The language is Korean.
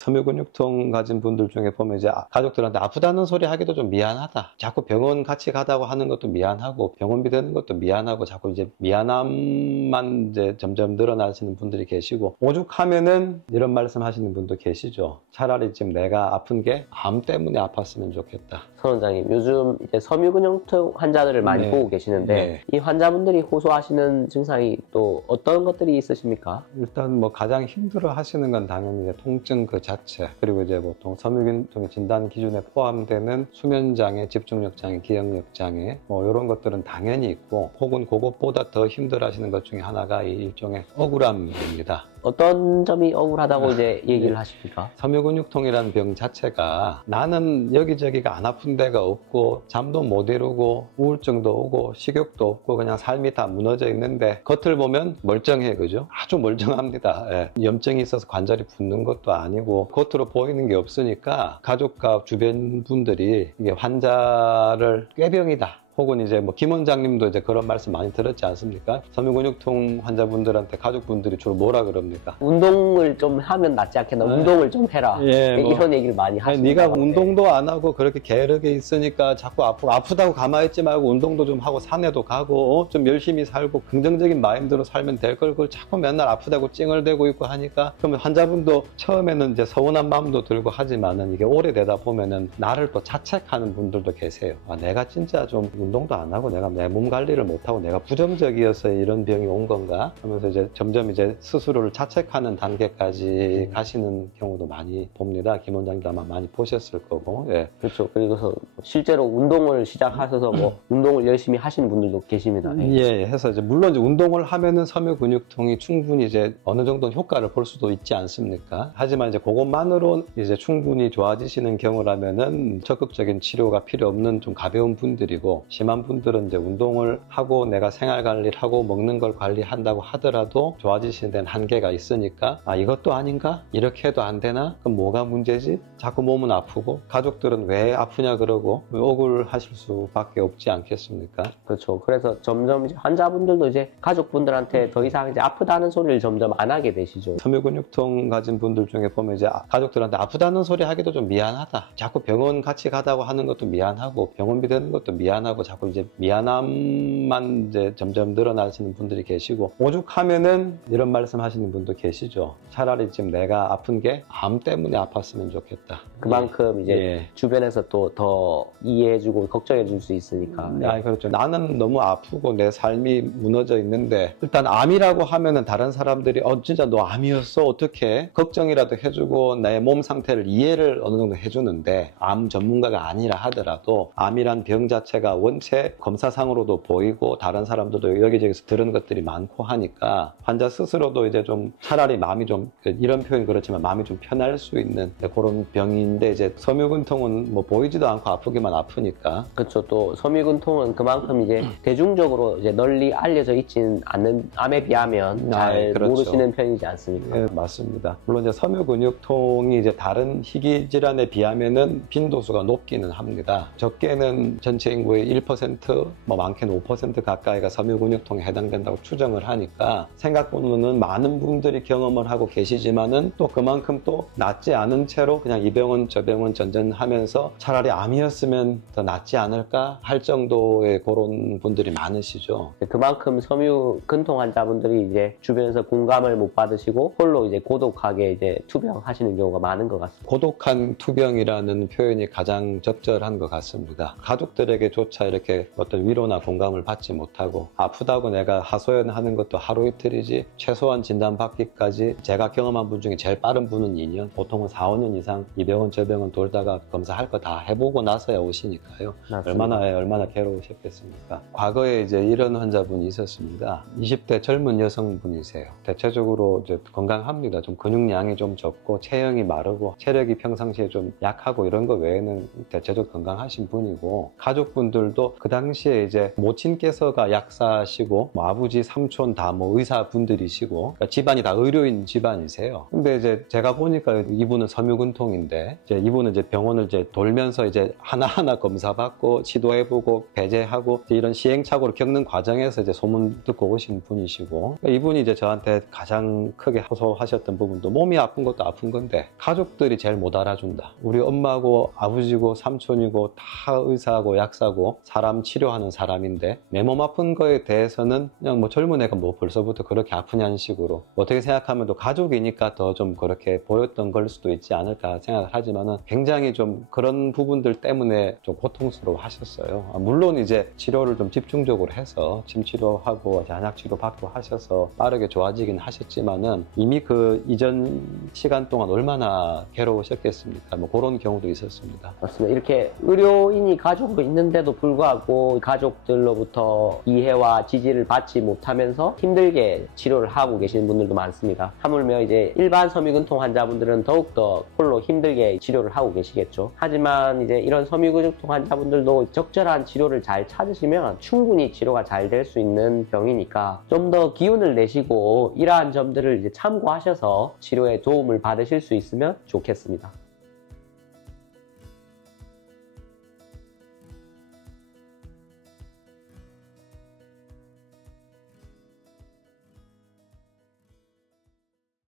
섬유근육통 가진 분들 중에 보면 이제 가족들한테 아프다는 소리 하기도 좀 미안하다. 자꾸 병원 같이 가다고 하는 것도 미안하고 병원비 드는 것도 미안하고 자꾸 이제 미안함만 이제 점점 늘어나시는 분들이 계시고 오죽하면은 이런 말씀 하시는 분도 계시죠. 차라리 지금 내가 아픈 게 암 때문에 아팠으면 좋겠다. 서 원장님, 요즘 이제 섬유근육통 환자들을 많이 네. 보고 계시는데 네. 이 환자분들이 호소하시는 증상이 또 어떤 것들이 있으십니까? 일단 뭐 가장 힘들어 하시는 건 당연히 이제 통증 그 자체, 그리고 이제 보통 섬유근육통 진단 기준에 포함되는 수면장애, 집중력장애, 기억력장애 뭐 이런 것들은 당연히 있고, 혹은 그것보다 더 힘들어 하시는 것 중에 하나가 이 일종의 억울함입니다. 어떤 점이 억울하다고 이제 얘기를 하십니까? 섬유근육통이라는 병 자체가 나는 여기저기가 안 아픈 데가 없고 잠도 못 이루고 우울증도 오고 식욕도 없고 그냥 삶이 다 무너져 있는데 겉을 보면 멀쩡해, 그죠? 아주 멀쩡합니다. 예. 염증이 있어서 관절이 붓는 것도 아니고 겉으로 보이는 게 없으니까 가족과 주변 분들이 이게 환자를 꾀병이다, 혹은 이제 뭐 김 원장님도 이제 그런 말씀 많이 들었지 않습니까? 섬유근육통 환자분들한테 가족분들이 주로 뭐라 그럽니까? 운동을 좀 하면 낫지 않겠나? 네. 운동을 좀 해라. 예, 뭐. 이런 얘기를 많이 아니, 하십니다. 네가 운동도 안 하고 그렇게 게으르게 있으니까 자꾸 아프다고 가만히 있지 말고 운동도 좀 하고 산에도 가고 좀 열심히 살고 긍정적인 마인드로 살면 될 걸, 그걸 자꾸 맨날 아프다고 찡얼대고 있고 하니까, 그러면 환자분도 처음에는 이제 서운한 마음도 들고 하지만은 이게 오래되다 보면은 나를 또 자책하는 분들도 계세요. 아, 내가 진짜 좀 운동도 안 하고 내가 내 몸 관리를 못 하고 내가 부정적이어서 이런 병이 온 건가 하면서 이제 점점 이제 스스로를 자책하는 단계까지 가시는 경우도 많이 봅니다. 김 원장님도 아마 많이 보셨을 거고. 예. 그렇죠. 그래서 실제로 운동을 시작하셔서 뭐 운동을 열심히 하시는 분들도 계십니다. 예, 해서 이제 물론 이제 운동을 하면은 섬유근육통이 충분히 이제 어느 정도 효과를 볼 수도 있지 않습니까? 하지만 이제 그것만으로 이제 충분히 좋아지시는 경우라면은 적극적인 치료가 필요 없는 좀 가벼운 분들이고, 심한 분들은 이제 운동을 하고 내가 생활 관리를 하고 먹는 걸 관리한다고 하더라도 좋아지시는 데는 한계가 있으니까, 아, 이것도 아닌가? 이렇게 해도 안 되나? 그럼 뭐가 문제지? 자꾸 몸은 아프고 가족들은 왜 아프냐 그러고 억울하실 수밖에 없지 않겠습니까? 그렇죠. 그래서 점점 이제 환자분들도 이제 가족분들한테 더 이상 이제 아프다는 소리를 점점 안 하게 되시죠. 섬유근육통 가진 분들 중에 보면 이제 가족들한테 아프다는 소리 하기도 좀 미안하다. 자꾸 병원 같이 가다고 하는 것도 미안하고 병원비 드는 것도 미안하고 자꾸 이제 미안함만 이제 점점 늘어나시는 분들이 계시고 오죽하면은 이런 말씀 하시는 분도 계시죠. 차라리 지금 내가 아픈 게 암 때문에 아팠으면 좋겠다. 그만큼 이제 예. 주변에서 또 더 이해해주고 걱정해줄 수 있으니까. 아, 그렇죠. 나는 너무 아프고 내 삶이 무너져 있는데 일단 암이라고 하면은 다른 사람들이 진짜 너 암이었어? 어떻게? 걱정이라도 해주고 나의 몸 상태를 이해를 어느 정도 해주는데, 암 전문가가 아니라 하더라도 암이란 병 자체가 원체 검사상으로도 보이고 다른 사람들도 여기저기서 들은 것들이 많고 하니까 환자 스스로도 이제 좀 차라리 마음이 좀, 이런 표현 그렇지만 마음이 좀 편할 수 있는 그런 병인데, 이제 섬유근통은 뭐 보이지도 않고 아프기만 아프니까. 그렇죠. 또 섬유근통은 그만큼 이제 대중적으로 이제 널리 알려져 있지는 않는 암에 비하면 잘 그렇죠. 모르시는 편이지 않습니까? 예, 맞습니다. 물론 이제 섬유근육통이 이제 다른 희귀 질환에 비하면은 빈도수가 높기는 합니다. 적게는 전체 인구의 1%, 뭐 많게는 5% 가까이가 섬유근육통에 해당된다고 추정을 하니까 생각보다는 많은 분들이 경험을 하고 계시지만은 또 그만큼 또 낫지 않은 채로 그냥 이 병원 저 병원 전전하면서 차라리 암이었으면 더 낫지 않을까 할 정도의 그런 분들이 많으시죠. 그만큼 섬유근통 환자분들이 이제 주변에서 공감을 못 받으시고 홀로 이제 고독하게 이제 투병하시는 경우가 많은 것 같습니다. 고독한 투병이라는 표현이 가장 적절한 것 같습니다. 가족들에게조차 이렇게 어떤 위로나 공감을 받지 못하고 아프다고 내가 하소연하는 것도 하루 이틀이지 최소한 진단받기까지 제가 경험한 분 중에 제일 빠른 분은 2년, 보통은 4, 5년 이상 이 병원 저 병원 돌다가 검사할 거 다 해보고 나서야 오시니까요. 얼마나 괴로우셨겠습니까? 과거에 이제 이런 환자분이 있었습니다. 20대 젊은 여성분이세요. 대체적으로 이제 건강합니다. 좀 근육량이 좀 적고 체형이 마르고 체력이 평상시에 좀 약하고 이런 거 외에는 대체적으로 건강하신 분이고, 가족분들도 저도 그 당시에 이제 모친께서가 약사시고 뭐 아버지, 삼촌 다 뭐 의사분들이시고 그러니까 집안이 다 의료인 집안이세요. 근데 이제 제가 보니까 이분은 섬유근통인데 이제 이분은 이제 병원을 이제 돌면서 이제 하나하나 검사받고 치료해보고 배제하고 이런 시행착오를 겪는 과정에서 이제 소문 듣고 오신 분이시고 그러니까 이분이 이제 저한테 가장 크게 호소하셨던 부분도 몸이 아픈 것도 아픈 건데 가족들이 제일 못 알아준다. 우리 엄마고 아버지고 삼촌이고 다 의사고 약사고 사람 치료하는 사람인데 내 몸 아픈 거에 대해서는 그냥 뭐 젊은 애가 뭐 벌써부터 그렇게 아프냐는 식으로 어떻게 생각하면 또 가족이니까 더 좀 그렇게 보였던 걸 수도 있지 않을까 생각을 하지만은 굉장히 좀 그런 부분들 때문에 좀 고통스러워 하셨어요. 물론 이제 치료를 좀 집중적으로 해서 침 치료하고 잔약 치료 받고 하셔서 빠르게 좋아지긴 하셨지만은 이미 그 이전 시간 동안 얼마나 괴로우셨겠습니까? 뭐 그런 경우도 있었습니다. 맞습니다. 이렇게 의료인이 가족으로 있는데도 불구하고 가족들로부터 이해와 지지를 받지 못하면서 힘들게 치료를 하고 계시는 분들도 많습니다. 하물며 이제 일반 섬유근통 환자분들은 더욱더 홀로 힘들게 치료를 하고 계시겠죠. 하지만 이제 이런 섬유근통 환자분들도 적절한 치료를 잘 찾으시면 충분히 치료가 잘 될 수 있는 병이니까 좀 더 기운을 내시고 이러한 점들을 이제 참고하셔서 치료에 도움을 받으실 수 있으면 좋겠습니다.